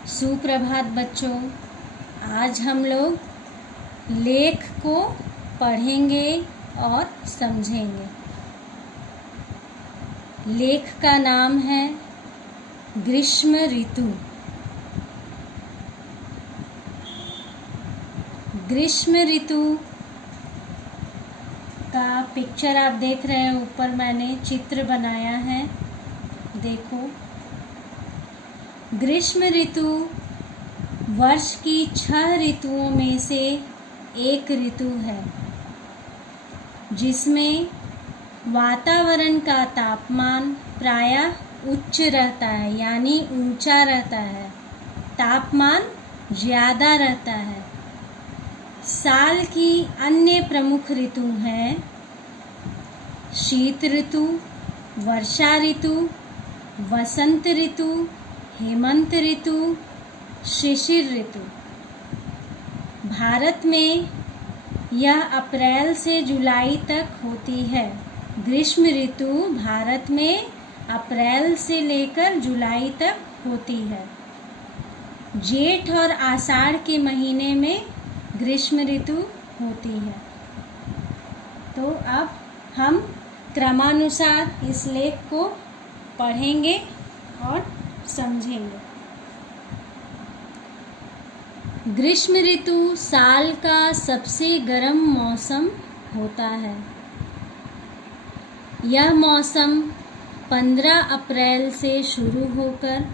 सुप्रभात बच्चों। आज हम लोग लेख को पढ़ेंगे और समझेंगे। लेख का नाम है ग्रीष्म ऋतु। ग्रीष्म ऋतु का पिक्चर आप देख रहे हैं, ऊपर मैंने चित्र बनाया है, देखो। ग्रीष्म ऋतु वर्ष की 6 ऋतुओं में से एक ऋतु है, जिसमें वातावरण का तापमान प्रायः उच्च रहता है, यानी ऊंचा रहता है, तापमान ज़्यादा रहता है। साल की अन्य प्रमुख ऋतु हैं शीत ऋतु, वर्षा ऋतु, वसंत ऋतु, हेमंत ऋतु, शिशिर ऋतु। भारत में यह अप्रैल से जुलाई तक होती है। ग्रीष्म ऋतु भारत में अप्रैल से लेकर जुलाई तक होती है। जेठ और आषाढ़ के महीने में ग्रीष्म ऋतु होती है। तो अब हम क्रमानुसार इस लेख को पढ़ेंगे और समझेंगे। ग्रीष्म ऋतु साल का सबसे गर्म मौसम होता है। यह मौसम 15 अप्रैल से शुरू होकर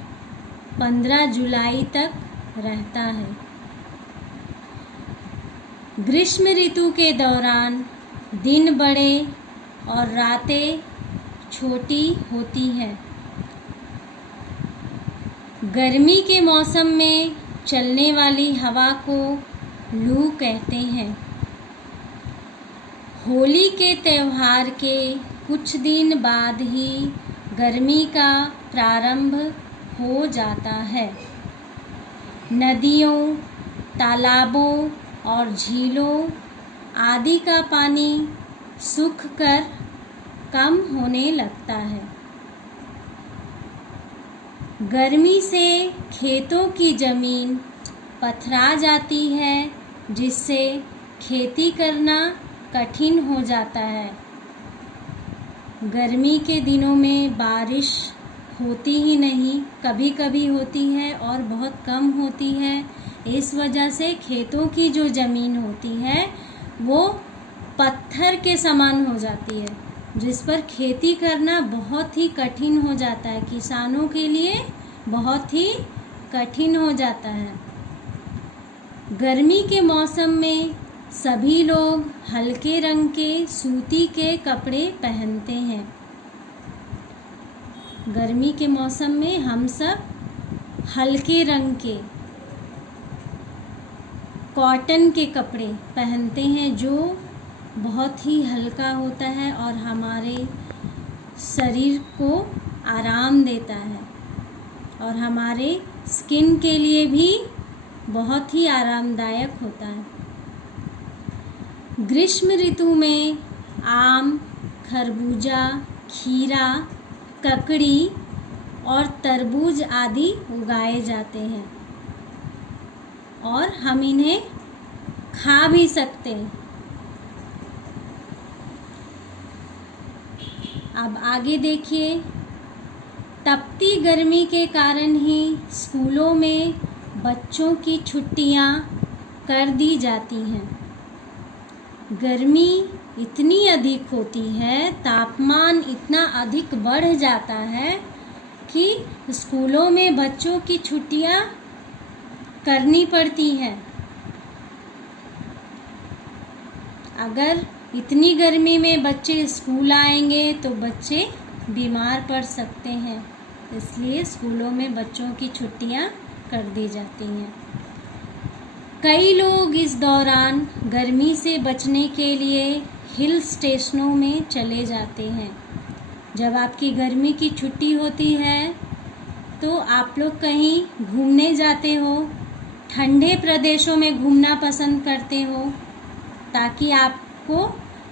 15 जुलाई तक रहता है। ग्रीष्म ऋतु के दौरान दिन बड़े और रातें छोटी होती हैं। गर्मी के मौसम में चलने वाली हवा को लू कहते हैं। होली के त्यौहार के कुछ दिन बाद ही गर्मी का प्रारंभ हो जाता है। नदियों, तालाबों और झीलों आदि का पानी सूख कर कम होने लगता है। गर्मी से खेतों की ज़मीन पथरा जाती है, जिससे खेती करना कठिन हो जाता है। गर्मी के दिनों में बारिश होती ही नहीं, कभी कभी होती है और बहुत कम होती है। इस वजह से खेतों की जो ज़मीन होती है वो पत्थर के समान हो जाती है, जिस पर खेती करना बहुत ही कठिन हो जाता है, किसानों के लिए बहुत ही कठिन हो जाता है। गर्मी के मौसम में सभी लोग हल्के रंग के सूती के कपड़े पहनते हैं। गर्मी के मौसम में हम सब हल्के रंग के कॉटन के कपड़े पहनते हैं, जो बहुत ही हल्का होता है और हमारे शरीर को आराम देता है और हमारे स्किन के लिए भी बहुत ही आरामदायक होता है। ग्रीष्म ऋतु में आम, खरबूजा, खीरा, ककड़ी और तरबूज आदि उगाए जाते हैं और हम इन्हें खा भी सकते हैं। अब आगे देखिए। तपती गर्मी के कारण ही स्कूलों में बच्चों की छुट्टियां कर दी जाती हैं। गर्मी इतनी अधिक होती है, तापमान इतना अधिक बढ़ जाता है कि स्कूलों में बच्चों की छुट्टियां करनी पड़ती हैं। अगर इतनी गर्मी में बच्चे स्कूल आएंगे तो बच्चे बीमार पड़ सकते हैं, इसलिए स्कूलों में बच्चों की छुट्टियां कर दी जाती हैं। कई लोग इस दौरान गर्मी से बचने के लिए हिल स्टेशनों में चले जाते हैं। जब आपकी गर्मी की छुट्टी होती है तो आप लोग कहीं घूमने जाते हो, ठंडे प्रदेशों में घूमना पसंद करते हो, ताकि आपको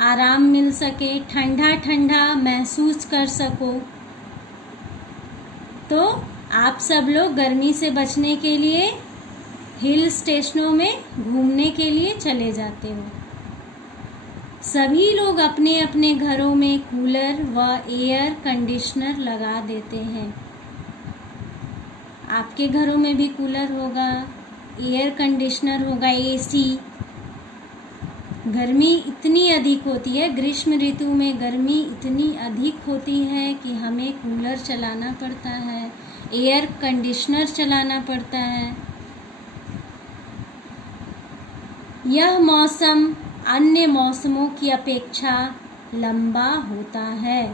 आराम मिल सके, ठंडा ठंडा महसूस कर सको। तो आप सब लोग गर्मी से बचने के लिए हिल स्टेशनों में घूमने के लिए चले जाते हो। सभी लोग अपने अपने घरों में कूलर व एयर कंडीशनर लगा देते हैं। आपके घरों में भी कूलर होगा, एयर कंडीशनर होगा, एसी। गर्मी इतनी अधिक होती है, ग्रीष्म ऋतु में गर्मी इतनी अधिक होती है कि हमें कूलर चलाना पड़ता है, एयर कंडीशनर चलाना पड़ता है। यह मौसम अन्य मौसमों की अपेक्षा लंबा होता है।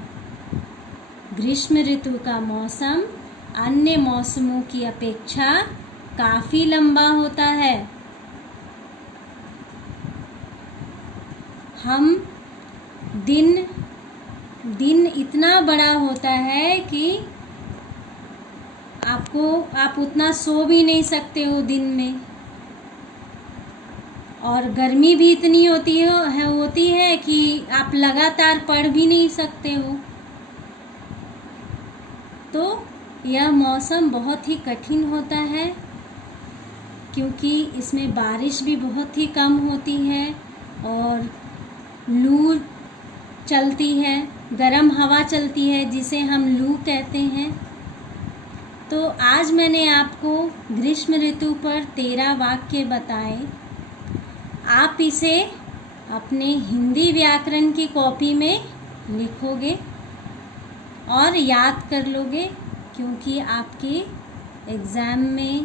ग्रीष्म ऋतु का मौसम अन्य मौसमों की अपेक्षा काफ़ी लंबा होता है। हम दिन इतना बड़ा होता है कि आप उतना सो भी नहीं सकते हो दिन में, और गर्मी भी इतनी होती है कि आप लगातार पढ़ भी नहीं सकते हो। तो यह मौसम बहुत ही कठिन होता है, क्योंकि इसमें बारिश भी बहुत ही कम होती है और लू चलती है, गर्म हवा चलती है जिसे हम लू कहते हैं। तो आज मैंने आपको ग्रीष्म ऋतु पर 13 वाक्य बताए। आप इसे अपने हिंदी व्याकरण की कॉपी में लिखोगे और याद कर लोगे, क्योंकि आपके एग्ज़ाम में,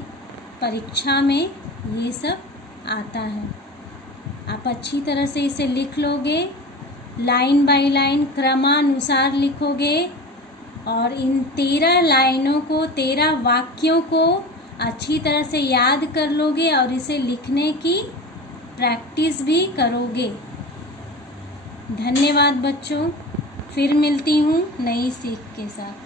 परीक्षा में ये सब आता है। आप अच्छी तरह से इसे लिख लोगे, लाइन बाय लाइन क्रमानुसार लिखोगे और इन 13 लाइनों को, 13 वाक्यों को अच्छी तरह से याद कर लोगे और इसे लिखने की प्रैक्टिस भी करोगे। धन्यवाद बच्चों, फिर मिलती हूँ नई सीख के साथ।